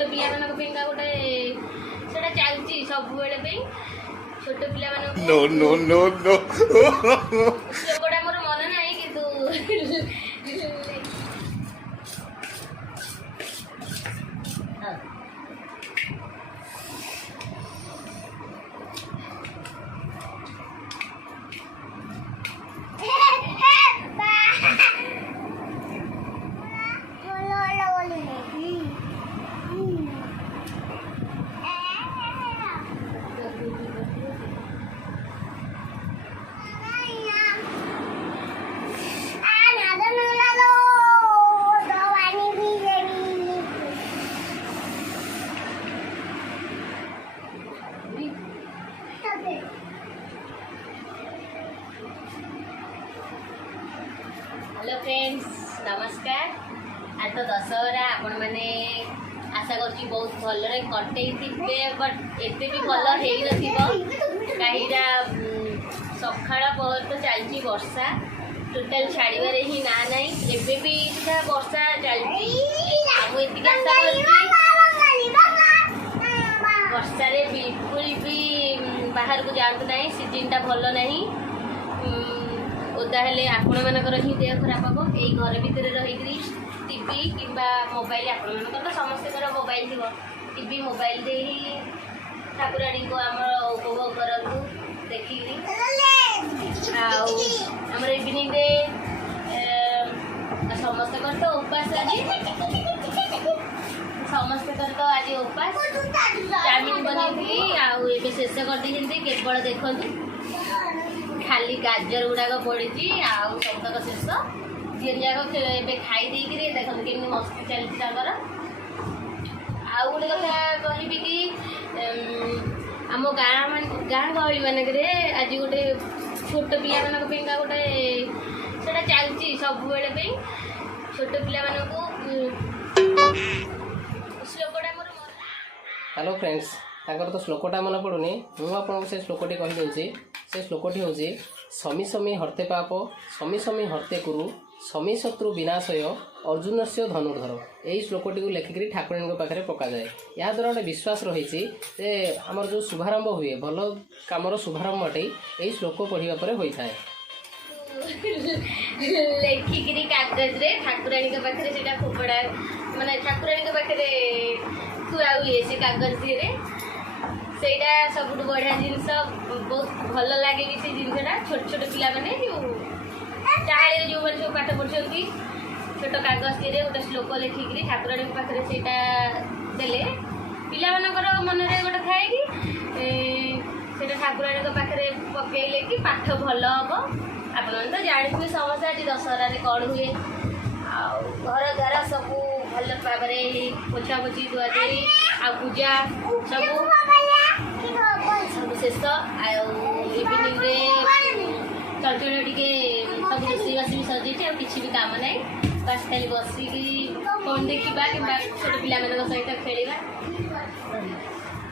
छोट पिला मानक पेंगा गोटे सेटा चलची सब बेले पे छोट पिला मानक नो नो नो नो गोटा मोर मन नाही किंतु हेलो फ्रेंड्स नमस्कार। आज तो दशहरा आपण मैंने आशा कर बहुत भल कटे बट एत भी भल हो कहीं सकाळ पहर तो चलती वर्षा टोटाल छाड़बार ही ना ना एवं भी वर्षा चलती वर्षा बिल्कुल भी बाहर को जातु ना सीजन टा भल नहीं ओदा हेले आपण मानकर ही देह खराब हम यही घर भितर रही टीवी कि मोबाइल आपण मानकर तो समस्त मोबाइल थी टीवी मोबाइल दे ही ठाकुराणी को आम उपभोग करूँ देखिकी आमर इवनिंग रे समस्त तो उपास आज समस्त तो आज उपास चाउमिन बनई आए शेष कर केवल देखते खाली गाजर गुड़ाक पड़ी सबतक शेष झील जाक खाई देख कमी मस्ती चलती आउ गोटे कथा कहि कि आम गाँ गहली मानक आज गोटे छोट पिला मानक पेंगा गोटे सेटा चलची सब बेले पे छोट पिला मानक श्लोकटा मोर हेलो फ्रेंड्स ताकर तो श्लोकटा मन पड़ुनी मुझे आपको से श्लोकटी कहीदे से श्लोकटी हूँ समी समी हर्ते पाप समी समी हर्ते कुरु समी शत्रु विनाशय अर्जुन से धनुर्धर यही श्लोकटी को लेखिकी ठाकुराणी पाखे पक जाए या द्वारा गोटे विश्वास रही आमर जो शुभारंभ हुए भल कमर शुभारंभ अटे यही श्लोक पढ़ा पर होता है लेखिकी कागज रे ठाकुराणी पाखे से फोपड़ा माने ठाकुराणी पाखे खुआ हुए से कागज रे सेटा सब बढ़िया जिनस बहुत भल लगे भी से जिनसा छोट छोट पिला माने चाहे जो मैंने सब पाठ पढ़ी छोट कागज रे गोटे श्लोक लिखिकी ठाकुराणी पाखे से देले पिला मन में गोटे थाए कि ठाकुराणी पाखे पकईले कि पाठ भल हम आपण तो जानते समस्या आज दशहरा कौन हुए घर द्वार सब भल भाव पोछा पोछी धुआ धुई आ पूजा सब शेष इवनिंग रे चलचल टे सब रोसईबास भी सजी किसी भी काम ना बस खाली बसिकी फोन देखा कि छोट पिला सहित खेलवा